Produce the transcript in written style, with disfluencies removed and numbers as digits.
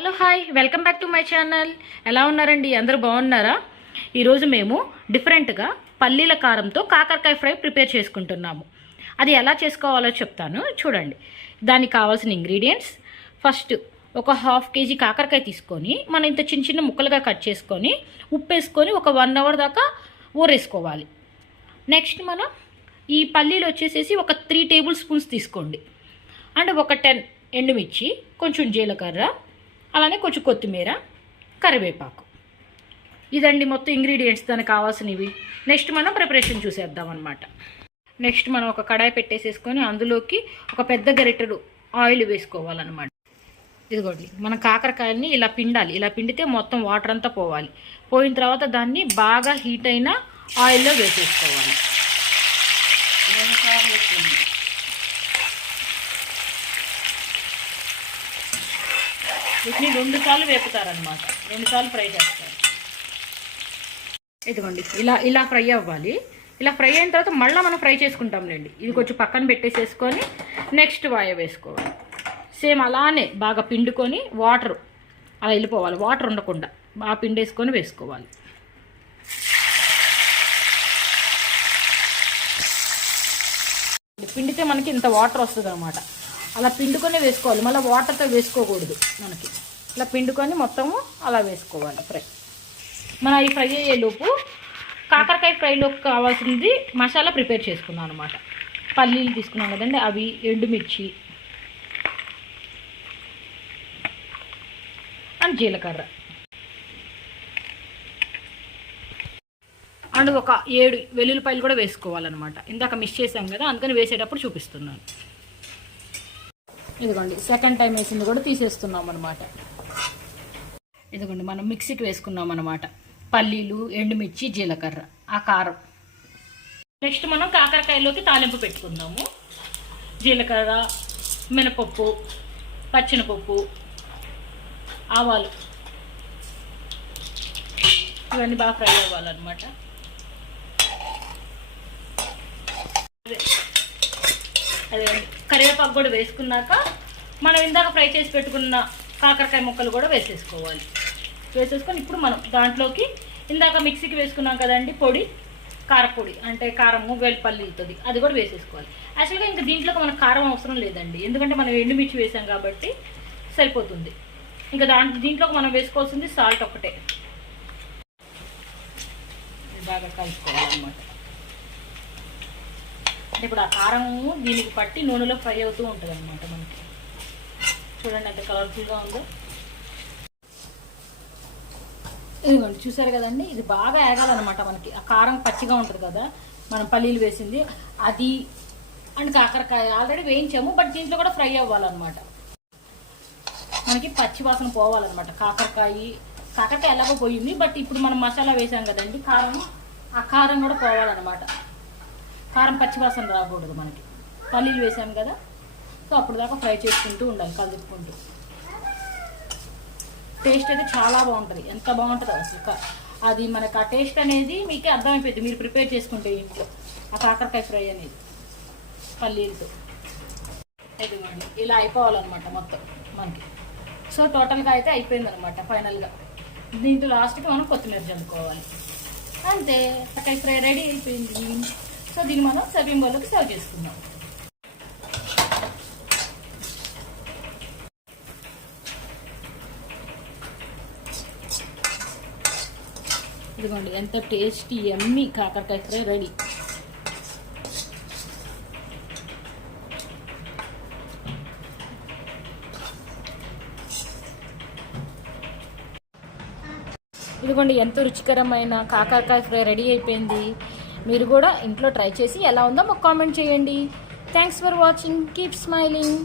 Hello hi, welcome back to my channel. ఎలా ఉన్నారండి? అందరూ బాగున్నారా? ఈరోజు మేము డిఫరెంట్గా పల్లీల కారంతో కాకరకాయ ఫ్రై ప్రిపేర్ చేసుకుంటున్నాము. అది ఎలా చేసుకోవాలో చెప్తాను, చూడండి. దానికి కావాల్సిన ఇంగ్రీడియంట్స్: ఫస్ట్ ఒక 1/2 kg కాకరకాయ తీసుకొని మనం ఇంత చిన్న చిన్న ముక్కలుగా కట్ చేసుకొని ఉప్పు వేసుకొని ఒక 1 hour దాకా ఊరేసుకోవాలి. నెక్స్ట్ మనం ఈ పల్లీలు వచ్చేసేసి ఒక 3 tablespoons తీసుకోండి. అండ్ ఒక 10 ఎండుమిర్చి, కొంచెం జీలకర్ర, అలానే కొంచెం కొత్తిమీర, కరివేపాకు. ఇదండి మొత్తం ఇంగ్రీడియంట్స్ దానికి కావాల్సినవి. నెక్స్ట్ మనం ప్రిపరేషన్ చూసేద్దాం అనమాట. నెక్స్ట్ మనం ఒక కడాయి పెట్టేసేసుకొని అందులోకి ఒక పెద్ద గరిటెడు ఆయిల్ వేసుకోవాలన్నమాట. ఇదిగోండి, మన కాకరకాయలని ఇలా పిండాలి. ఇలా పిండితే మొత్తం వాటర్ అంతా పోవాలి. పోయిన తర్వాత దాన్ని బాగా హీట్ అయిన ఆయిల్లో వేసేసుకోవాలి. వీటిని 2 సార్లు వేపుతారనమాట. 2 సార్లు ఫ్రై చేస్తారు. ఇదిగోండి, ఇలా ఫ్రై అవ్వాలి. ఇలా ఫ్రై అయిన తర్వాత మళ్ళీ మనం ఫ్రై చేసుకుంటాంలేండి. ఇది కొంచెం పక్కన పెట్టేసేసుకొని నెక్స్ట్ వాయ వేసుకోవాలి. సేమ్ అలానే బాగా పిండుకొని వాటర్ అలా వెళ్ళిపోవాలి. వాటర్ ఉండకుండా బాగా పిండేసుకొని వేసుకోవాలి. పిండితే మనకి ఇంత వాటర్ వస్తుంది అనమాట. అలా పిండుకొని వేసుకోవాలి. మళ్ళీ వాటర్తో వేసుకోకూడదు. మనకి ఇలా పిండుకొని మొత్తము అలా వేసుకోవాలి ఫ్రై. మన ఈ ఫ్రై అయ్యేలోపు కాకరకాయ ఫ్రైలోకి కావాల్సింది మసాలా ప్రిపేర్ చేసుకున్నాం అనమాట. పల్లీలు తీసుకున్నాం కదండి, అవి, ఎండుమిర్చి అండ్ జీలకర్ర అండ్ ఒక 7 వెల్లుల్లిపాయలు కూడా వేసుకోవాలన్నమాట. ఇందాక మిస్ చేసాం కదా, అందుకని వేసేటప్పుడు చూపిస్తున్నాను. ఇదిగోండి, సెకండ్ టైం వేసింది కూడా తీసేస్తున్నాం అనమాట. ఇదిగోండి, మనం మిక్సీకి వేసుకున్నాం అనమాట. పల్లీలు, ఎండుమిర్చి, జీలకర్ర, ఆ కారం. నెక్స్ట్ మనం కాకరకాయలోకి తాలింపు పెట్టుకుందాము. జీలకర్ర, మినపప్పు, పచ్చెనపప్పు, ఆవాలు, ఇవన్నీ బాగా ఫ్రై అవ్వాలన్నమాట. అదే కరివేపాకు కూడా వేసుకున్నాక మనం ఇందాక ఫ్రై చేసి పెట్టుకున్న కాకరకాయ ముక్కలు కూడా వేసేసుకోవాలి. వేసేసుకొని ఇప్పుడు మనం దాంట్లోకి ఇందాక మిక్సీకి వేసుకున్నాం కదండి పొడి, కారపొడి, అంటే కారము వెల్లుల్లిపల్లితోది, అది కూడా వేసేసుకోవాలి. యాక్చువల్గా ఇంకా దీంట్లోకి మనకు కారం అవసరం లేదండి, ఎందుకంటే మనం ఎండుమిర్చి వేసాం కాబట్టి సరిపోతుంది. ఇంకా దీంట్లోకి మనం వేసుకోవాల్సింది సాల్ట్ ఒకటే. బాగా కలుపుకోవాలన్నమాట. అంటే ఇప్పుడు ఆ కారము దీనికి పట్టి నూనెలో ఫ్రై అవుతూ ఉంటుంది అనమాట. మనకి చూడండి ఎంత కలర్ఫుల్గా ఉందో. ఇదిగోండి, చూసారు కదండి, ఇది బాగా ఏగాలన్నమాట. మనకి ఆ కారం పచ్చిగా ఉంటుంది కదా, మనం పల్లీలు వేసింది అది అండ్ కాకరకాయ ఆల్రెడీ వేయించాము, బట్ దీంట్లో కూడా ఫ్రై అవ్వాలన్నమాట. మనకి పచ్చి వాసన పోవాలన్నమాట. కాకరకాయ ఎలాగో పోయింది, బట్ ఇప్పుడు మనం మసాలా వేసాం కదండి, ఆ కారం కూడా పోవాలన్నమాట. కారం పచ్చివాసన రాకూడదు మనకి. పల్లీలు వేసాం కదా, సో అప్పుడు దాకా ఫ్రై చేసుకుంటూ ఉండాలి, కలుపుకుంటూ. టేస్ట్ అయితే చాలా బాగుంటుంది. ఎంత బాగుంటుందో అసలు అది మనకు ఆ టేస్ట్ అనేది మీకే అర్థమైపోయింది మీరు ప్రిపేర్ చేసుకుంటే ఇంట్లో. ఆ కాకరకాయ ఫ్రై అనేది పల్లీలతో ఇదిగోండి ఇలా అయిపోవాలన్నమాట మొత్తం మనకి. సో టోటల్గా అయితే అయిపోయింది అనమాట. ఫైనల్గా దీంట్లో లాస్ట్కి మనం కొత్తిమీర చల్లుకోవాలి. అంతే, కాకరకాయ ఫ్రై రెడీ అయిపోయింది. సో దీన్ని మనం సర్వింగ్ బౌల్లోకి సర్వ్ చేసుకుందాం. ఇదిగోండి, ఎంత టేస్టీ యమ్మీ కాకరకాయ ఫ్రై రెడీ. ఇదిగోండి, ఎంతో రుచికరమైన కాకరకాయ ఫ్రై రెడీ అయిపోయింది. మీరు కూడా ఇంట్లో ట్రై చేసి ఎలా ఉందో మాకు కామెంట్ చేయండి. Thanks for watching. Keep smiling.